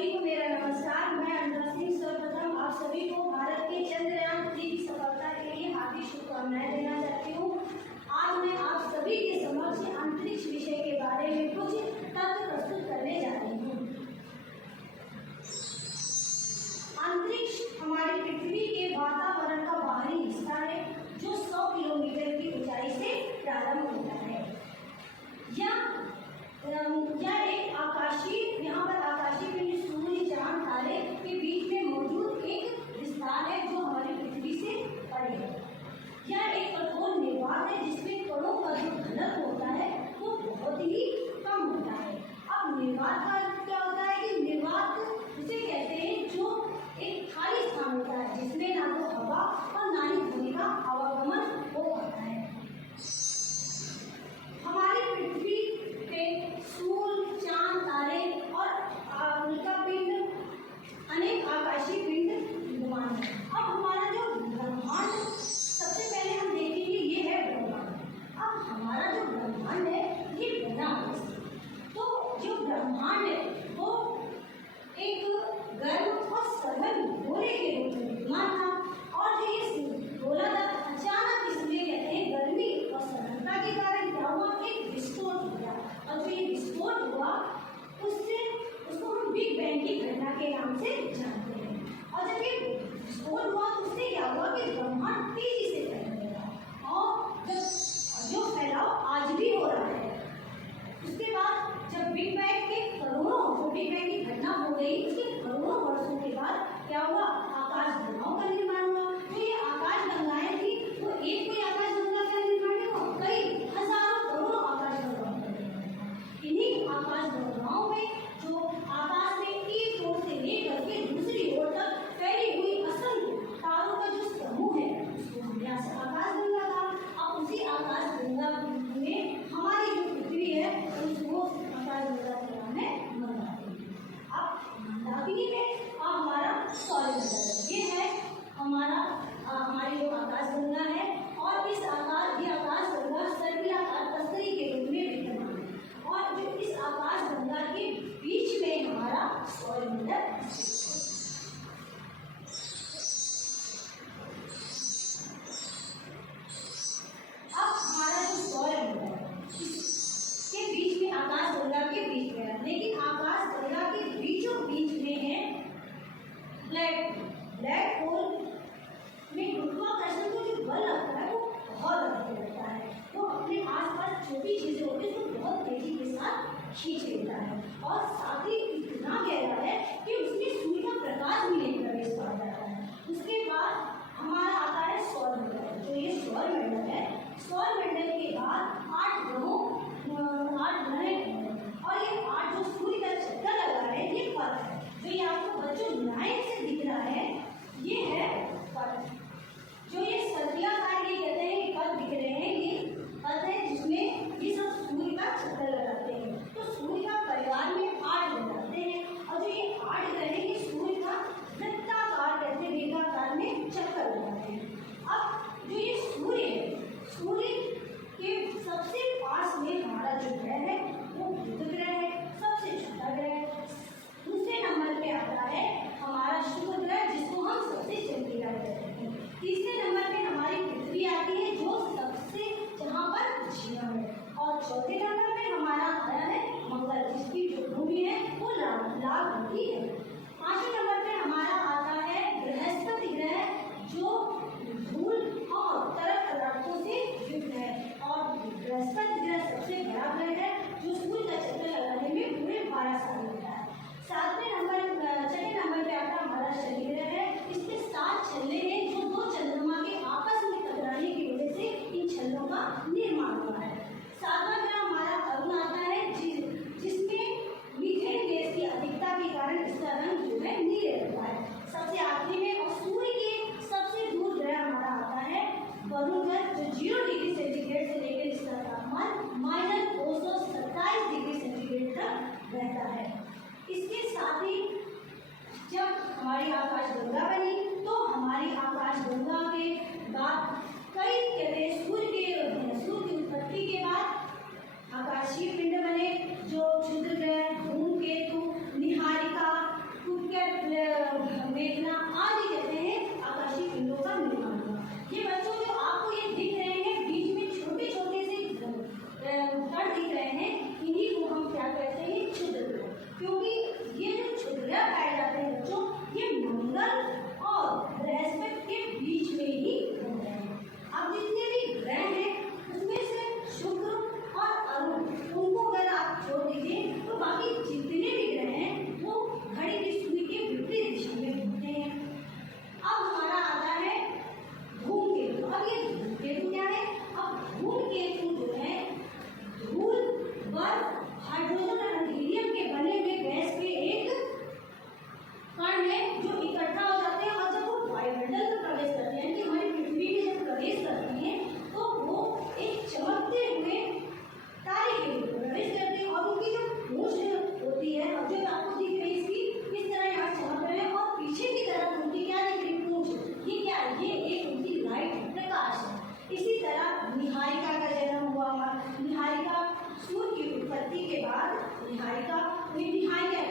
सभी को मेरा नमस्कार। मैं अनुराग सिंह सर्वप्रथम आप सभी को भारत के चंद्रयान 3 की सफलता के लिए हार्दिक शुभकामनाएं देना चाहती हूँ। आज मैं आप सभी के समक्ष अंतरिक्ष विषय के बारे में कुछ तथ्य प्रस्तुत करने जा रही हूँ। अंतरिक्ष हमारी पृथ्वी के वातावरण का बाहरी हिस्सा है जो 100 किलोमीटर की ऊंचाई से प्रारंभ होता है। यह एक आकाशीय यहाँ पर आकाशीय पिंड सूर्य चांद तारे के बीच में मौजूद एक विस्तार है जो हमारी पृथ्वी से परे है। यह एक कठोर निर्वात है जिसमें कणों का जो घनत्व होता है वो बहुत ही कम होता है। अब निर्वात का क्या होता है कि निर्वात उसे कहते हैं जो एक खाली स्थान होता है जिसमें ना तो हवा और ना ही ध्वनि का आवागमन हो पाता है। हमारी पृथ्वी पे सूर्य चांद तारे और उल्का पिंड अनेक आकाशीय पिंड विद्यमान है। अब हमारा जो ब्रह्मांड सबसे पहले हम देखेंगे ये है ब्रह्मांड। अब हमारा जो ब्रह्मांड है ये बना तो जो ब्रह्मांड है वो एक गर्म और सघन गोले के रूप में विद्यमान था और जो ये गोला था अचानक इसलिए कहते हैं गर्मी और सघनता के कारण क्या हुआ एक विस्फोट हो गया और जो ये विस्फोट हुआ उसको हम बिग बैंग की घटना के नाम से जानते हैं। और जब ये विस्फोट हुआ तो उससे क्या हुआ कि ब्रह्मांड तेजी से फैलने लगा और जो फैलाव आज भी हो रहा है। उसके बाद जब बिग बैंग की घटना हो गई उसके करोड़ों वर्षों के बाद क्या हुआ आकाश गंगाओं का निर्माण हुआ। तो ये आकाश गंगाएं थी वो एक कोई आकाश गंगा का निर्माण नहीं हुआ, कई हजारों करोड़ों आकाश गंगाओं का निर्माण हुआ। इन्हीं आकाश गंगाओं में जो आकाश में एक ओर से लेकर के दूसरी ओर तक फैली हुई असंख्य तारों का जो समूह है उसको हम यहाँ से आकाश गंगा था। अब उसी आकाश गंगा में हमारी जो पृथ्वी है उसको आकाश गंगा के नाम है मंदाकिनी। अब मंदाकिनी में हमारा सौरमंडल ये है हमारी जो आकाश गंगा है और इस आकाश गंगा सर्पिलाकार तस्तरी के रूप में विद्यमान है और जो इस आकाश गंगा के बीच में हमारा सौरमंडल अब हमारा जो सौरमंडल के बीच में आकाश गंगा के बीच में है लेकिन आकाश गंगा के बीचों बीच में है ब्लैक होल में गुरुत्वाकर्षण का जो बल लगता है वो बहुत अधिक लगता है। वो अपने आसपास छोटी चीजें होती है उसको बहुत तेजी के साथ खींच लेता है और साथ ही इतना गहरा है कि उसमें सूर्य का प्रकाश भी नहीं प्रवेश पा जाता है। उसके बाद हमारा आता है सौरमंडल। जो ये सौरमंडल है सौरमंडल के बाद 8 ग्रह और ये 8 जो सूर्य का चक्कर लगा है ये पथ है। जो ये आपको बच्चों लाइन से दिख रहा है ये है पथ। जो ये सर्पिलाकार ये कहते हैं पथ दिख रहे हैं ये पथ है जिसमें ये सब सूर्य का चक्कर लगाते हैं। तो सूर्य का परिवार में 8 लगाते हैं और जो ये 8 ग्रह हैं ये सूर्य का वृत्ताकार कहते हैं दीर्घाकार में चक्कर लगाते हैं। अब जो ये सूर्य है सूर्य के सबसे पास में हमारा जो ग्रह है वो बुध ग्रह है सबसे छोटा ग्रह है। दूसरे नंबर पे आता है हमारा शुक्र ग्रह जिसको हम सबसे चमकीला ग्रह कहते हैं। तीसरे नंबर पे हमारी पृथ्वी आती है जो सबसे जहाँ पर जीवन है और चौथे नंबर पे हमारा आया है मंगल जिसकी जो भूमि है वो लाल रंग की है। पांचवें नंबर पे हमारा आता है बृहस्पति ग्रह जो धूल और तरल पदार्थों से युक्त है और बृहस्पति ग्रह सबसे बड़ा ग्रह है जो सूर्य का चक्कर लगाने में पूरे 12 साल लगता है। छठे नंबर पे आता हमारा शनि ग्रह है। इसके 7 छल्ले हैं जो 2 चंद्रमा के आपस में टकराने की वजह से इन छल्लों का निर्माण हुआ है। 7वां ग्रह हमारा अरुण आता है जिसमें मीथेन गैस की अधिकता के कारण इसका रंग जो है नीले रहता है। सबसे आखिरी में और सूर्य के सबसे दूर ग्रह हमारा आता है वरुण ग्रह जो 0 डिग्री सेंटीग्रेड से लेकर इसका तापमान -227 डिग्री सेंटीग्रेड तक रहता है। इसके साथ ही जब हमारी आकाश गंगा बनी तो हमारी आकाश गंगा के बाद कई कहते हैं सूर्य की उत्पत्ति के बाद आकाशीय पिंड बने जो क्षुद्र ग्रह, धूमकेतु, निहारिका, का निहाय क्या